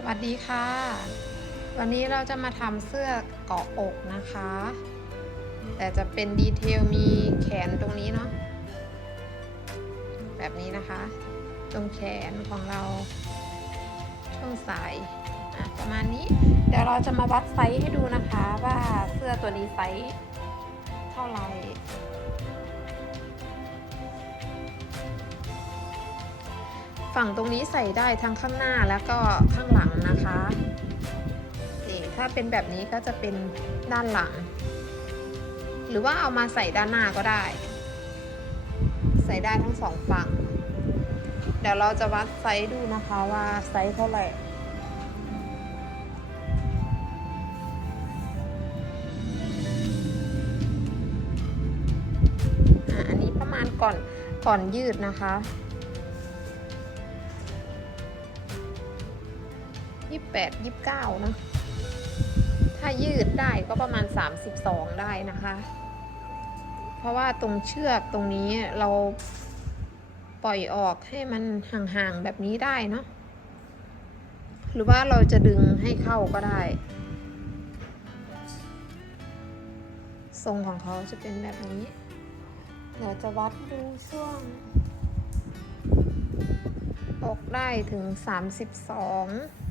สวัสดีค่ะ วันนี้เราจะมาทำเสื้อเกาะอกนะคะ แต่จะเป็นดีเทลมีแขนตรงนี้เนาะแบบนี้นะคะ ตรงแขนของเรา ช่วงสายประมาณนี้ เดี๋ยวเราจะมาวัดไซส์ให้ดูนะคะว่าเสื้อตัวนี้ไซส์เท่าไหร่ฝั่งตรงนี้ใส่ได้ทั้งข้างหน้าแล้วก็ข้างหลัง นะคะนี่ถ้าเป็นแบบนี้ก็จะเป็นด้านหลัง หรือว่าเอามาใส่ด้านหน้าก็ได้ ใส่ได้ทั้งสองฝั่ง เดี๋ยวเราจะวัดไซส์ดูนะคะว่าไซส์เท่าไหร่อันนี้ประมาณก่อนก่อนยืดนะคะ ยี่แปดยี่เก้านะถ้ายืดได้ก็ประมาณ32ได้นะคะ เพราะว่าตรงเชือกตรงนี้เราปล่อยออกให้มันห่างๆแบบนี้ได้เนาะหรือว่าเราจะดึงให้เข้าก็ได้ ทรงของเขาจะเป็นแบบนี้ เดี๋ยวจะวัดดูช่วงอกได้ถึง 32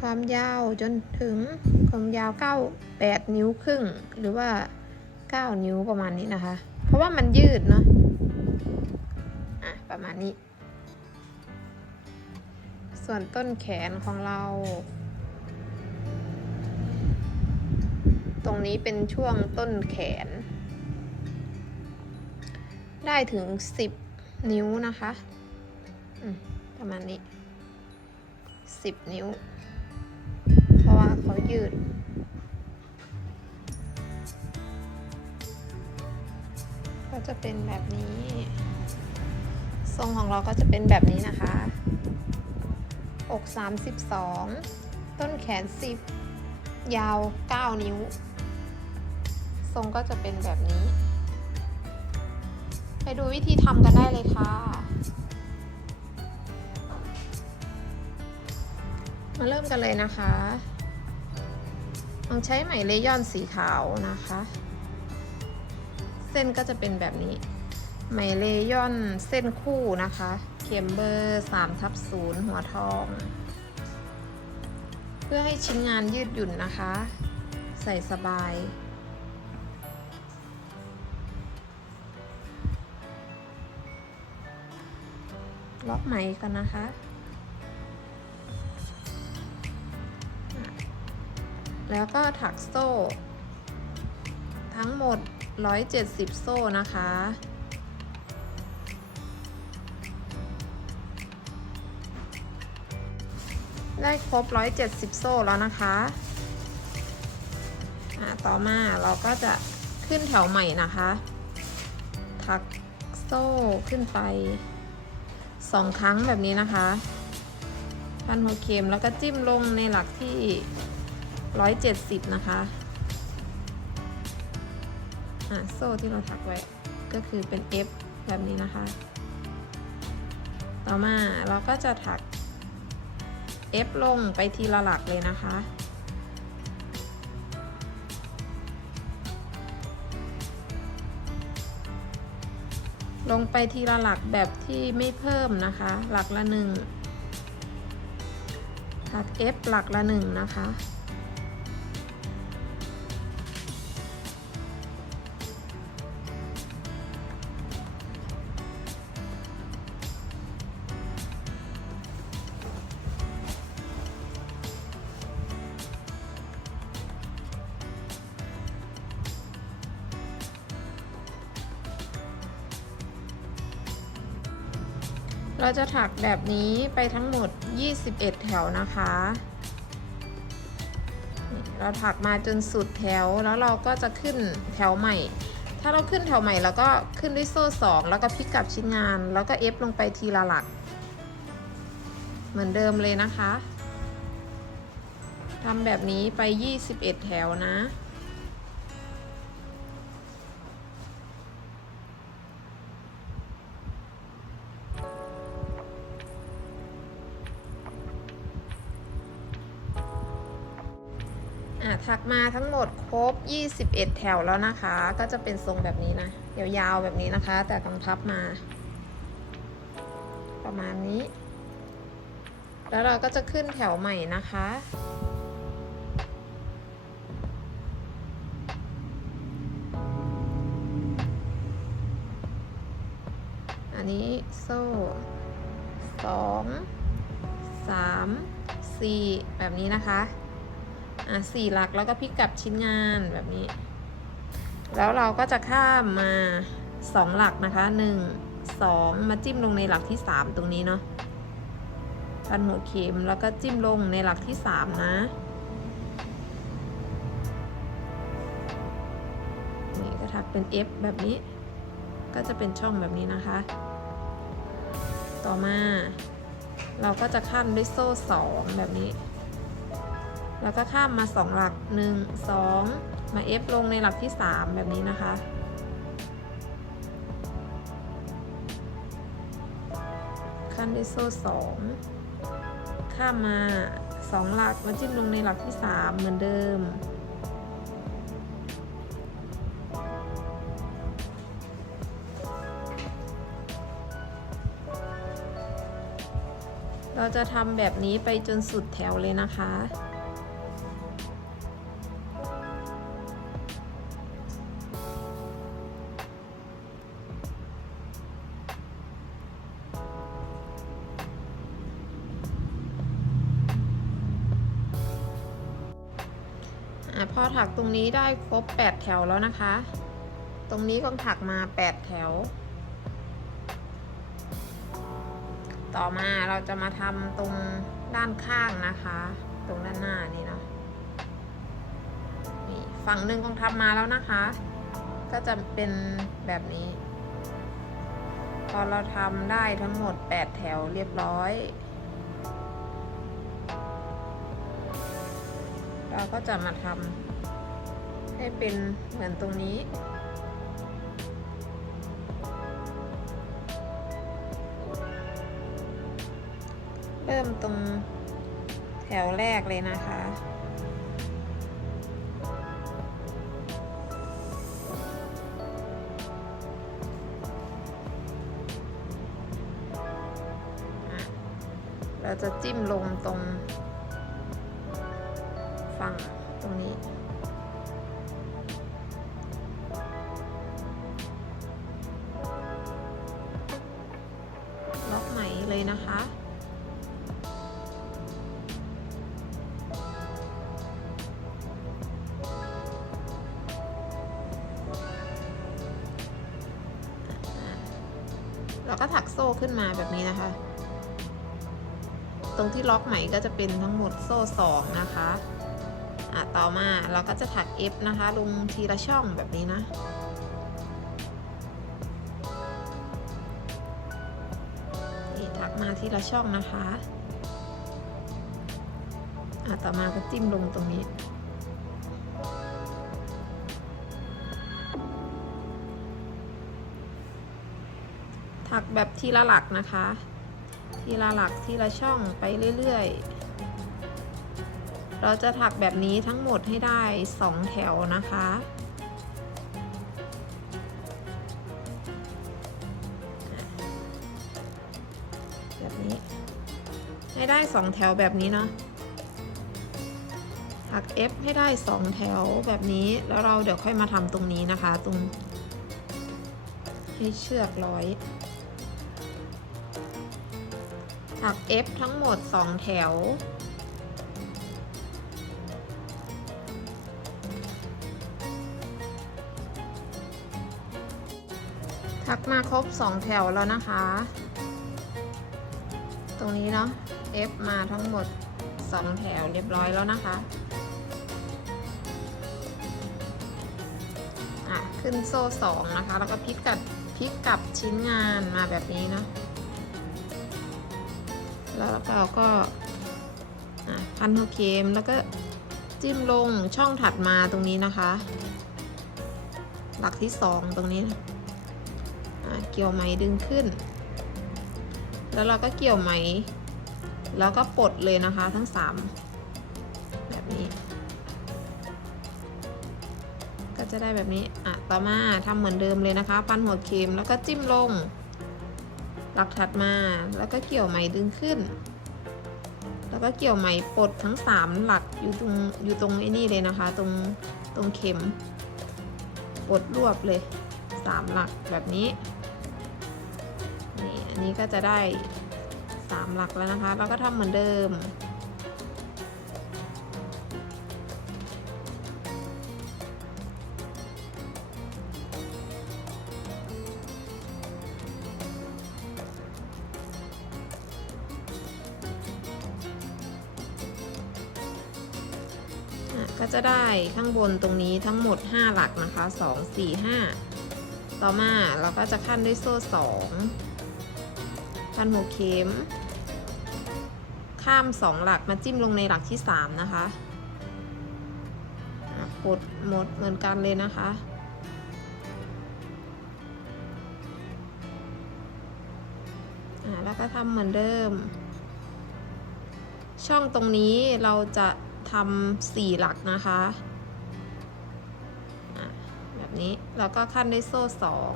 ความยาวจนถึงความยาว9 8นิ้วครึ่ง หรือว่า 9 นิ้วประมาณนี้นะคะ เพราะว่ามันยืดเนาะอะประมาณนี้ ส่วนต้นแขนของเรา ตรงนี้เป็นช่วงต้นแขน ได้ถึง 10 นิ้วนะคะประมาณนี้ 10 นิ้ว เพราะว่าเขายืด ก็จะเป็นแบบนี้ ทรงของเราก็จะเป็นแบบนี้นะคะ อก 32 ต้นแขน 10 ยาว 9 นิ้ว ทรงก็จะเป็นแบบนี้ ไปดูวิธีทำกันได้เลยค่ะมาเริ่มกันเลยนะคะ ลองใช้ไหมเลยอนสีขาวนะคะ เส้นก็จะเป็นแบบนี้ ไหมเลยอนเส้นคู่นะคะ เข็มเบอร์3ทับ0หัวทอง เพื่อให้ชิ้นงานยืดหยุ่นนะคะ ใส่สบายล็อกไหมกันนะคะ แล้วก็ถักโซ่ ทั้งหมด 170 โซ่นะคะ ได้ครบ 170 โซ่แล้วนะคะต่อมาเราก็จะขึ้นแถวใหม่นะคะ ถักโซ่ขึ้นไปสองครั้งแบบนี้นะคะ พันหัวเข็มแล้วก็จิ้มลงในหลักที่ 170 นะคะอะโซ่ที่เราถักไว้ก็คือเป็น F แบบนี้นะคะ ต่อมาเราก็จะถัก F ลงไปทีละหลักเลยนะคะ ลงไปทีละหลักแบบที่ไม่เพิ่มนะคะ หลักละหนึ่งถัก F หลักละหนึ่งนะคะ เราจะถักแบบนี้ไปทั้งหมด 21 แถวนะคะ เราถักมาจนสุดแถวแล้วเราก็จะขึ้นแถวใหม่ ถ้าเราขึ้นแถวใหม่เราก็ขึ้นด้วยโซ่2แล้วก็พลิกกลับชิ้นงาน แล้วก็เอฟลงไปทีละหลัก เหมือนเดิมเลยนะคะทำแบบนี้ไป 21 แถวนะ อะถักมาทั้งหมดครบ 21 แถวแล้วนะคะ ก็จะเป็นทรงแบบนี้นะยาวๆแบบนี้นะคะ แต่กำพับมา ประมาณนี้ แล้วเราก็จะขึ้นแถวใหม่นะคะอันนี้โซ่สองสามสี่แบบนี้นะคะ อะสี่หลักแล้วก็พลิกกลับชิ้นงานแบบนี้ แล้วเราก็จะข้ามมาสองหลักนะคะหนึ่งสองมาจิ้มลงในหลักที่สามตรงนี้เนาะพันหัวเข็มแล้วก็จิ้มลงในหลักที่สามนะนี่ก็ถักเป็น F แบบนี้ ก็จะเป็นช่องแบบนี้นะคะ ต่อมา เราก็จะขั้นด้วยโซ่สองแบบนี้ แล้วก็ข้ามมาสองหลักหนึ่งสองมา F ลงในหลักที่สามแบบนี้นะคะ ขั้นด้วยโซ่สองข้ามมาสองหลักมาจิ้มลงในหลักที่สามเหมือนเดิม เราจะทำแบบนี้ไปจนสุดแถวเลยนะคะ อะพอถักตรงนี้ได้ครบ 8 แถวแล้วนะคะ ตรงนี้ก็ถักมา 8 แถว ต่อมาเราจะมาทำตรงด้านข้างนะคะ ตรงด้านหน้านี่เนาะนี่ฝั่งหนึ่งกองทับมาแล้วนะคะ ก็จะเป็นแบบนี้ พอเราทำได้ทั้งหมด 8 แถวเรียบร้อย เราก็จะมาทำให้เป็นเหมือนตรงนี้ เริ่มตรงแถวแรกเลยนะคะอะเราจะจิ้มลงตรง ฝั่งตรงนี้ ล็อกไหมเลยนะคะเราก็ถักโซ่ขึ้นมาแบบนี้นะคะ ตรงที่ล็อกไหมก็จะเป็นทั้งหมดโซ่สองนะคะ ต่อมาเราก็จะถัก F นะคะ ลงทีละช่องแบบนี้นะนี่ถักมาทีละช่องนะคะอะต่อมาก็จิ้มลงตรงนี้ ถักแบบทีละหลักนะคะ ทีละหลักทีละช่องไปเรื่อยๆ เราจะถักแบบนี้ทั้งหมดให้ได้ 2 แถวนะคะ แบบนี้ ให้ได้ 2 แถวแบบนี้เนาะถัก F ให้ได้ 2 แถวแบบนี้ แล้วเราเดี๋ยวค่อยมาทำตรงนี้นะคะ ตรง ให้เชือกร้อย ถัก F ทั้งหมด 2 แถว ถักมาครบ 2 แถวแล้วนะคะ ตรงนี้เนาะ F มาทั้งหมด 2 แถวเรียบร้อยแล้วนะคะอะขึ้นโซ่ 2 นะคะ แล้วก็พลิกกับพลิกกลับชิ้นงานมาแบบนี้เนาะแล้วเราก็อะพันหัวเข็มแล้วก็จิ้มลงช่องถัดมาตรงนี้นะคะ หลักที่สองตรงนี้นะ เกี่ยวไหมดึงขึ้น แล้วเราก็เกี่ยวไหม แล้วก็ปลดเลยนะคะทั้งสามแบบนี้ ก็จะได้แบบนี้ อะ ต่อมาทำเหมือนเดิมเลยนะคะปั้นหัวเข็มแล้วก็จิ้มลง หลักถัดมา แล้วก็เกี่ยวไหมดึงขึ้น แล้วก็เกี่ยวไหมปลดทั้งสามหลักอยู่ตรงอยู่ตรงไอ้นี่เลยนะคะ ตรงตรงเข็มปลดรวบเลยสามหลักแบบนี้ นี้ก็จะได้สามหลักแล้วนะคะแล้วก็ทำเหมือนเดิม ก็จะได้ข้างบนตรงนี้ทั้งหมด 5 หลักนะคะ 2 4 5 ต่อมาเราก็จะขั้นด้วยโซ่2 พันหัวเข็ม ข้าม2หลักมาจิ้มลงในหลักที่3นะคะกดหมดเหมือนกันเลยนะคะแล้วก็ทำเหมือนเดิม ช่องตรงนี้เราจะทำสี่หลักนะคะแบบนี้แล้วก็ขั้นด้วยโซ่สอง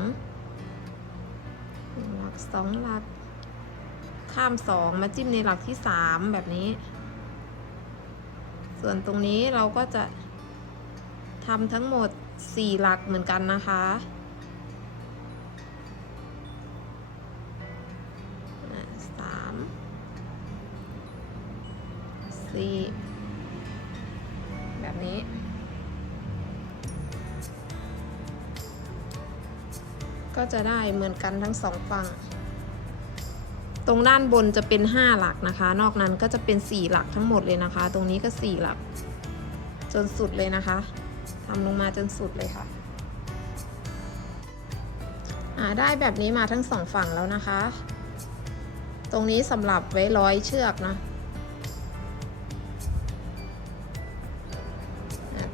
หลักสองหลัก ข้ามสองมาจิ้มในหลักที่สามแบบนี้ ส่วนตรงนี้เราก็จะทำทั้งหมดสี่หลักเหมือนกันนะคะสามสี่แบบนี้ก็จะได้เหมือนกันทั้งสองฝั่ง ตรงด้านบนจะเป็น 5 หลักนะคะ นอกนั้นก็จะเป็น 4 หลักทั้งหมดเลยนะคะ ตรงนี้ก็ 4 หลัก จนสุดเลยนะคะทำลงมาจนสุดเลยค่ะได้แบบนี้มาทั้งสองฝั่งแล้วนะคะ ตรงนี้สำหรับไว้ร้อยเชือกนะ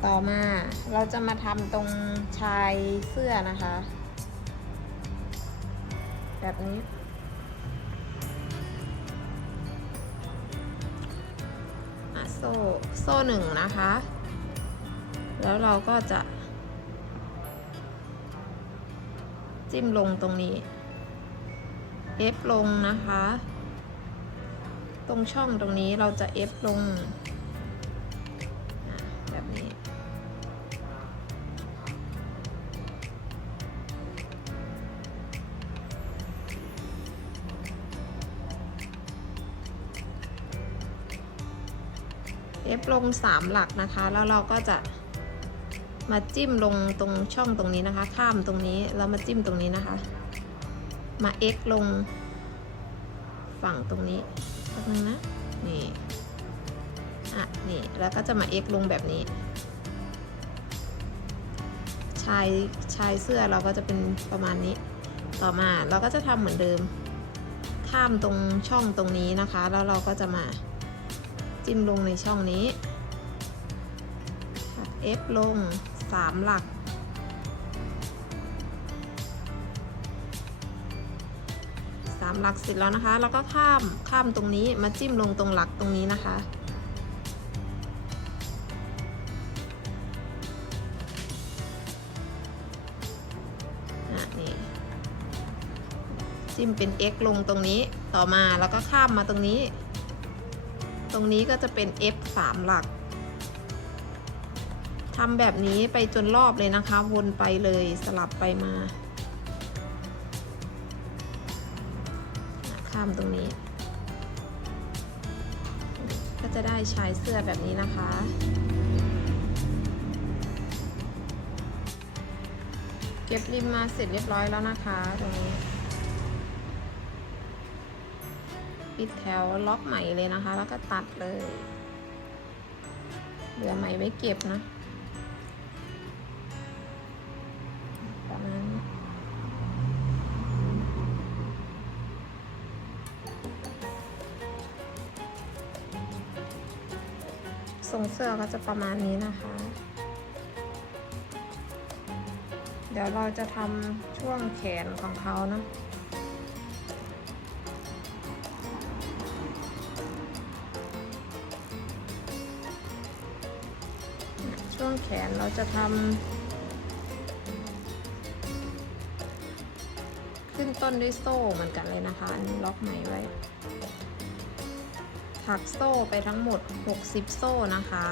ต่อมาเราจะมาทำตรงชายเสื้อนะคะ แบบนี้ ซ่โซ่หนึ่งนะคะ แล้วเราก็จะ จิ้มลงตรงนี้ เอฟลงนะคะ ตรงช่องตรงนี้เราจะเอฟลง F ลง3หลักนะคะ แล้วเราก็จะมาจิ้มลงตรงช่องตรงนี้นะคะ ข้ามตรงนี้แล้วมาจิ้มตรงนี้นะคะ มา X ลงฝั่งตรงนี้แป๊บนึงนะนี่อะนี่แล้วก็จะมา X ลงแบบนี้ ชายชายเสื้อเราก็จะเป็นประมาณนี้ ต่อมาเราก็จะทำเหมือนเดิม ข้ามตรงช่องตรงนี้นะคะ แล้วเราก็จะมา จิ้มลงในช่องนี้ F ลง 3 หลักสามหลักเสร็จแล้วนะคะ แล้วก็ข้ามข้ามตรงนี้มาจิ้มลงตรงหลักตรงนี้นะคะนี่จิ้มเป็น x ลงตรงนี้ต่อมาแล้วก็ข้ามมาตรงนี้ รงนี้ก็จะเป็น f 3หลักทำแบบนี้ไปจนรอบเลยนะคะ วนไปเลยสลับไปมาข้ามตรงนี้ ก็จะได้ชายเสื้อแบบนี้นะคะเก็บริมมาเสร็จเรียบร้อยแล้วนะคะตรงนี้ ปิดแถวล็อกใหม่เลยนะคะ แล้วก็ตัดเลย เหลือใหม่ไว้เก็บนะ ประมาณนี้ทรงเสื้อก็จะประมาณนี้นะคะ เดี๋ยวเราจะทำช่วงแขนของเขาเนาะ แขนเราจะทำขึ้นต้นด้วยโซ่เหมือนกันเลยนะคะนนล็อกไหมไว้ ถักโซ่ไปทั้งหมด 60 โซ่นะคะ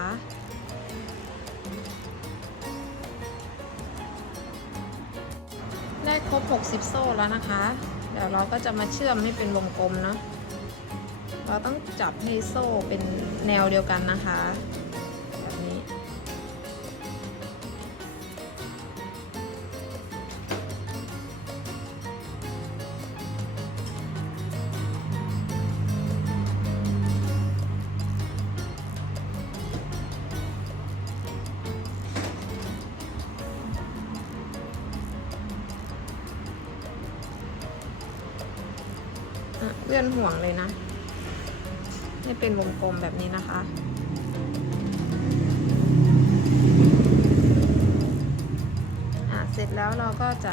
ได้ครบ 60 โซ่แล้วนะคะ เดี๋ยวเราก็จะมาเชื่อมให้เป็นวงกลมเนาะ เราต้องจับให้โซ่เป็นแนวเดียวกันนะคะ เรื่อนห่วงเลยนะให้เป็นวงกลมแบบนี้นะคะ อะเสร็จแล้วเราก็จะ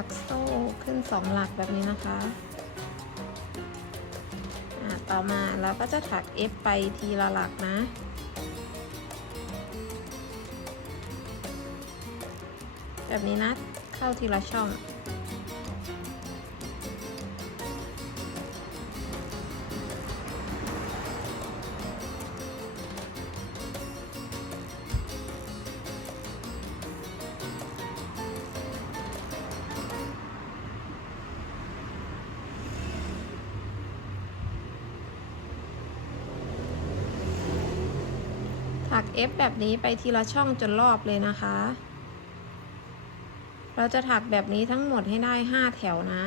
ถักโซ่ขึ้นสองหลักแบบนี้นะคะอะต่อมาเราก็จะถัก F ไปทีละหลักนะ แบบนี้นะ เข้าทีละช่อง F แบบนี้ไปทีละช่องจนรอบเลยนะคะ เราจะถักแบบนี้ทั้งหมดให้ได้ 5 แถวนะ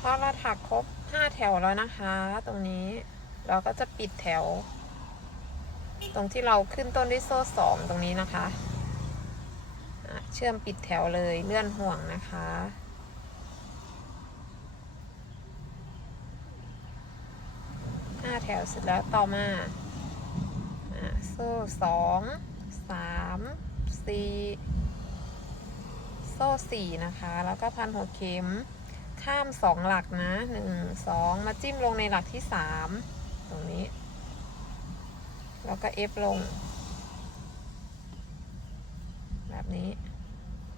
พอเราถักครบ 5 แถวแล้วนะคะ ตรงนี้เราก็จะปิดแถว ตรงที่เราขึ้นต้นด้วยโซ่สองตรงนี้นะคะ เชื่อมปิดแถวเลยเลื่อนห่วงนะคะ ห้าแถวเสร็จแล้วต่อมาโซ่สองสามสี่โซ่สี่นะคะ แล้วก็พันหัวเข็ม ข้ามสองหลักนะหนึ่งสองมาจิ้มลงในหลักที่สามตรงนี้ แล้วก็เอฟลง แบบนี้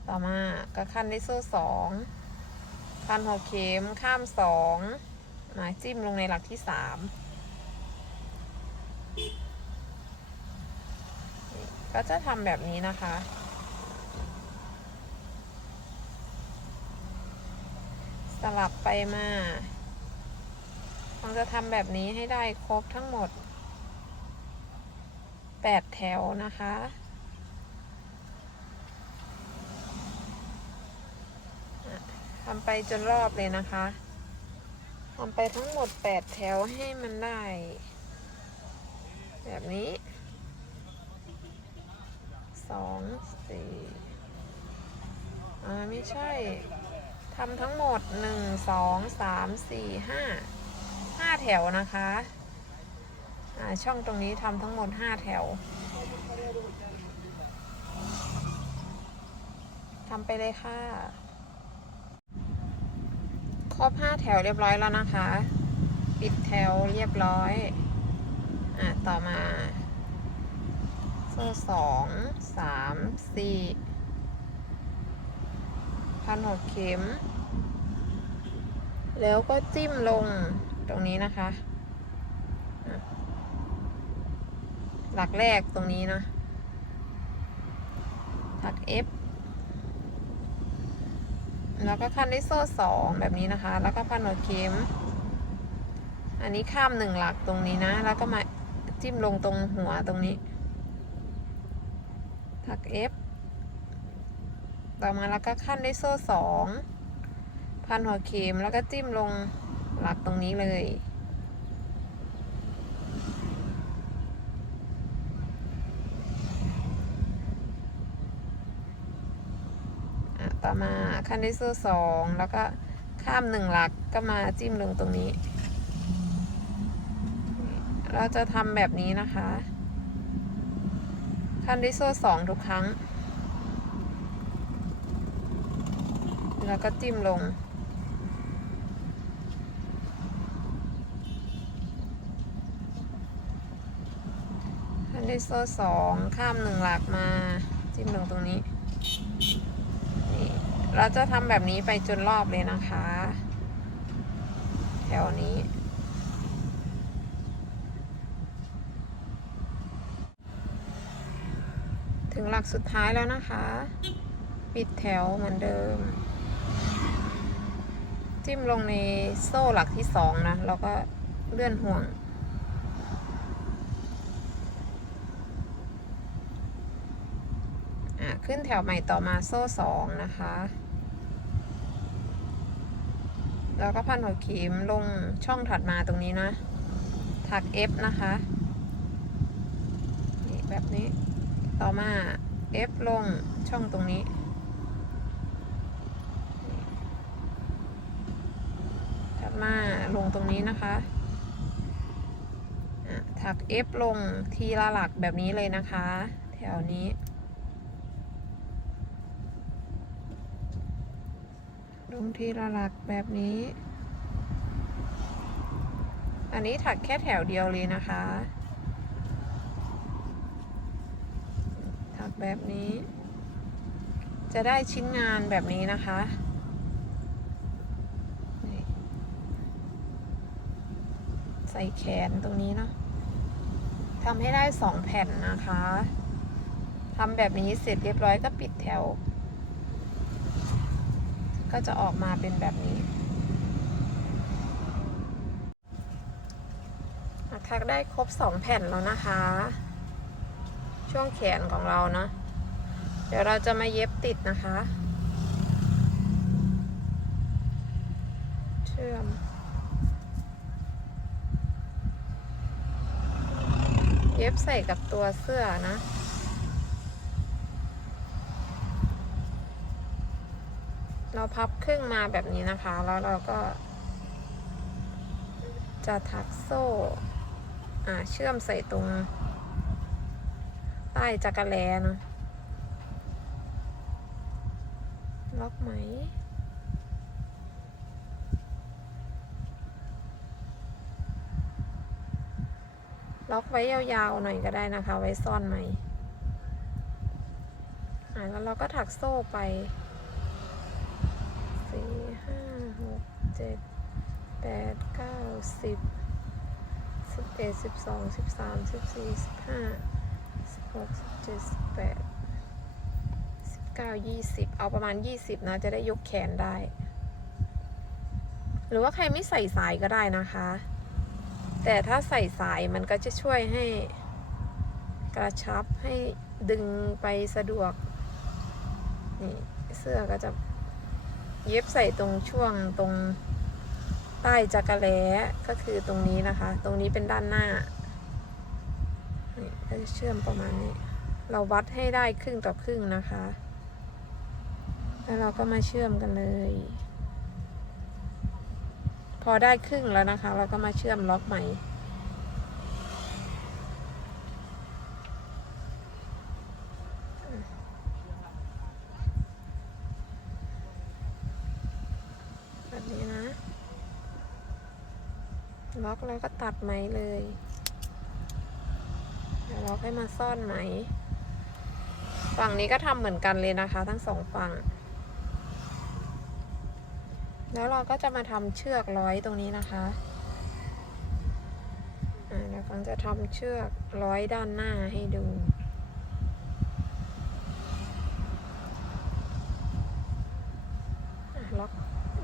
ต่อมาก็ขั้นด้วยโซ่สองพันหัวเข็มข้ามสองมาจิ้มลงในหลักที่สามก็จะทำแบบนี้นะคะสลับไปมาเราจะทำแบบนี้ให้ได้ครบทั้งหมด 8 แถวนะคะ ทำไปจนรอบเลยนะคะทำไปทั้งหมด 8 แถวให้มันได้ แบบนี้สองสี่อ่าไม่ใช่ทำทั้งหมด 1 2 3 4 5 5 แถวนะคะอ่าช่องตรงนี้ทำทั้งหมด 5 แถวทำไปเลยค่ะ ครบ5แถวเรียบร้อยแล้วนะคะ ปิดแถวเรียบร้อย อะ ต่อมาโซ่สองสามสี่พันหกเข็ม แล้วก็จิ้มลงตรงนี้นะคะอะหลักแรกตรงนี้นะถัก F แล้วก็ขั้นด้วยโซ่สองแบบนี้นะคะ แล้วก็พันหัวเข็ม อันนี้ข้ามหนึ่งหลักตรงนี้นะ แล้วก็มาจิ้มลงตรงหัวตรงนี้ ถัก F ต่อมาแล้วก็ขั้นด้วยโซ่สองพันหัวเข็มแล้วก็จิ้มลงหลักตรงนี้เลย ต่อมาคันที่โซ่สองแล้วก็ข้ามหนึ่งหลักก็มาจิ้มลงตรงนี้ เราจะทำแบบนี้นะคะคันที่โซ่สองทุกครั้ง แล้วก็จิ้มลงคันที่โซ่สองข้ามหนึ่งหลักมา จิ้มลงตรงนี้ เราจะทำแบบนี้ไปจนรอบเลยนะคะ แถวนี้ ถึงหลักสุดท้ายแล้วนะคะ ปิดแถวเหมือนเดิม จิ้มลงในโซ่หลักที่สองนะแล้วก็เลื่อนห่วงขึ้นแถวใหม่ต่อมาโซ่สองนะคะ แล้วก็พันหัวเข็มลงช่องถัดมาตรงนี้นะ ถัก F นะคะนี่แบบนี้ ต่อมา F ลงช่องตรงนี้ ถัดมาลงตรงนี้นะคะอะถัก F ลงทีละหลักแบบนี้เลยนะคะ แถวนี้ ลงทีละหลักแบบนี้ อันนี้ถักแค่แถวเดียวเลยนะคะ ถักแบบนี้ จะได้ชิ้นงานแบบนี้นะคะใส่แขนตรงนี้เนาะทำให้ได้สองแผ่นนะคะทำแบบนี้เสร็จเรียบร้อยก็ปิดแถว ก็จะออกมาเป็นแบบนี้ทักได้ครบสองแผ่นแล้วนะคะ ช่วงแขนของเรานะเดี๋ยวเราจะมาเย็บติดนะคะ เชื่อมเย็บใส่กับตัวเสื้อนะ เราพับครึ่งมาแบบนี้นะคะ แล้วเราก็ จะถักโซ่เชื่อมใส่ตรงใต้จักรแลเนอะล็อกไหม ล็อกไว้ยาวๆหน่อยก็ได้นะคะ ไว้ซ่อนไหมอ่าแล้วเราก็ถักโซ่ไป สี่ห้าหก เจ็ดแปดเก้าสิบสิบเอ็ดสิบสองสิบสามสิบสี่สิบห้าสิบหกสิบเจ็ดสิบแปดสิบเก้ายี่สิบเอาประมาณยี่สิบนะจะได้ยกแขนได้ หรือว่าใครไม่ใส่สายก็ได้นะคะ แต่ถ้าใส่สายมันก็จะช่วยให้กระชับให้ดึงไปสะดวก นี่เสื้อก็จะ เย็บใส่ตรงช่วงตรงใต้จักระแล้ก็คือตรงนี้นะคะ ตรงนี้เป็นด้านหน้านี่ก็จะเชื่อมประมาณนี้ เราวัดให้ได้ครึ่งต่อครึ่งนะคะ แล้วเราก็มาเชื่อมกันเลย พอได้ครึ่งแล้วนะคะ เราก็มาเชื่อมล็อกใหม่ แบบนี้นะ ล็อกแล้วก็ตัดไหมเลยเดี๋ยวเราค่อยมาซ่อนไหม ฝั่งนี้ก็ทำเหมือนกันเลยนะคะ ทั้งสองฝั่ง แล้วเราก็จะมาทำเชือกร้อยตรงนี้นะคะอ่าแล้วฟังจะทำเชือกร้อยด้านหน้าให้ดู อะล็อก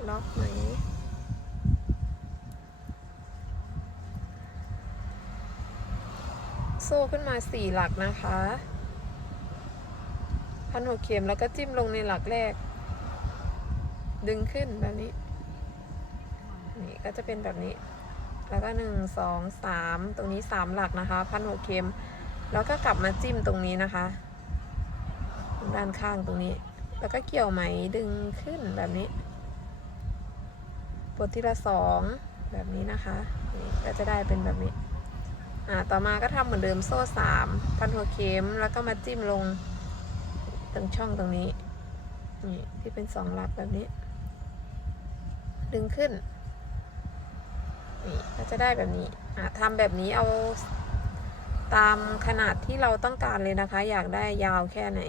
ล็อกไหม โซ่ขึ้นมาสี่หลักนะคะพันหัวเข็มแล้วก็จิ้มลงในหลักแรก ดึงขึ้นแบบนี้ นี่ก็จะเป็นแบบนี้ แล้วก็หนึ่งสองสามตรงนี้สามหลักนะคะ พันหัวเข็ม แล้วก็กลับมาจิ้มตรงนี้นะคะ ด้านข้างตรงนี้ แล้วก็เกี่ยวไหมดึงขึ้นแบบนี้ปลดทีละสองแบบนี้นะคะ นี่ก็จะได้เป็นแบบนี้ อ่าต่อมาก็ทำเหมือนเดิมโซ่สามพันหัวเข็มแล้วก็มาจิ้มลงตรงช่องตรงนี้นี่ที่เป็นสองลักแบบนี้ ดึงขึ้นนี่ก็จะได้แบบนี้อ่าทำแบบนี้เอาตามขนาดที่เราต้องการเลยนะคะ อยากได้ยาวแค่ไหน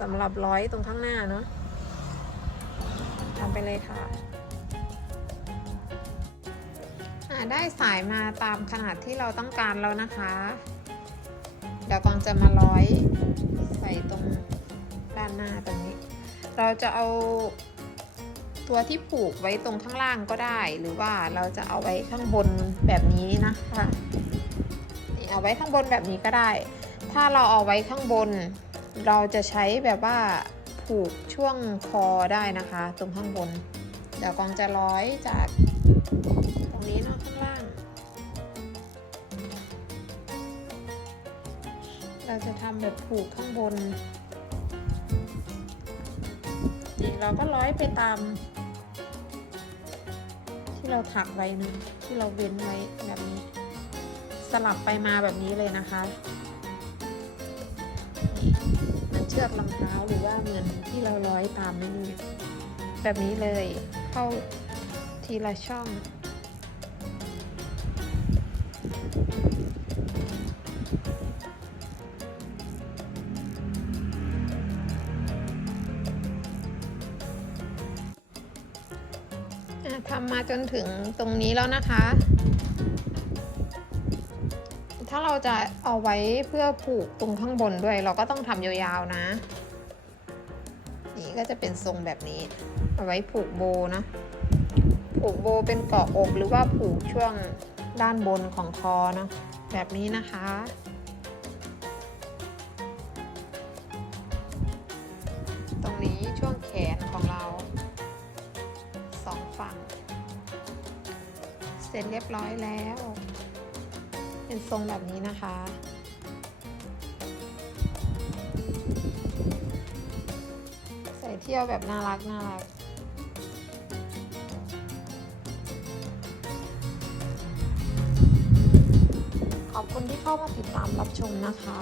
สำหรับร้อยตรงข้างหน้าเนาะทำไปเลยค่ะ ได้สายมาตามขนาดที่เราต้องการแล้วนะคะ เดี๋ยวกองจะมาร้อยใส่ตรงด้านหน้าตรงนี้ เราจะเอาตัวที่ผูกไว้ตรงข้างล่างก็ได้ หรือว่าเราจะเอาไว้ข้างบนแบบนี้นะคะนี่เอาไว้ข้างบนแบบนี้ก็ได้ ถ้าเราเอาไว้ข้างบน เราจะใช้แบบว่าผูกช่วงคอได้นะคะ ตรงข้างบน เดี๋ยวกองจะร้อยจาก เราจะทำแบบผูกข้างบน นี่เราก็ร้อยไปตาม ที่เราถักไว้นะที่เราเว้นไว้แบบนี้ สลับไปมาแบบนี้เลยนะคะมันเชือกรองเท้าหรือว่าเหมือนที่เราร้อยตามนี่นี่แบบนี้เลย เข้าทีละช่อง จนถึงตรงนี้แล้วนะคะ ถ้าเราจะเอาไว้เพื่อผูกตรงข้างบนด้วย เราก็ต้องทำยาวๆนะ นี่ก็จะเป็นทรงแบบนี้ เอาไว้ผูกโบนะ ผูกโบเป็นเกาะอกหรือว่าผูกช่วงด้านบนของคอเนอะแบบนี้นะคะ เรียบร้อยแล้ว เป็นทรงแบบนี้นะคะ ใส่เที่ยวแบบน่ารักน่ารักขอบคุณที่เข้ามาติดตามรับชมนะคะ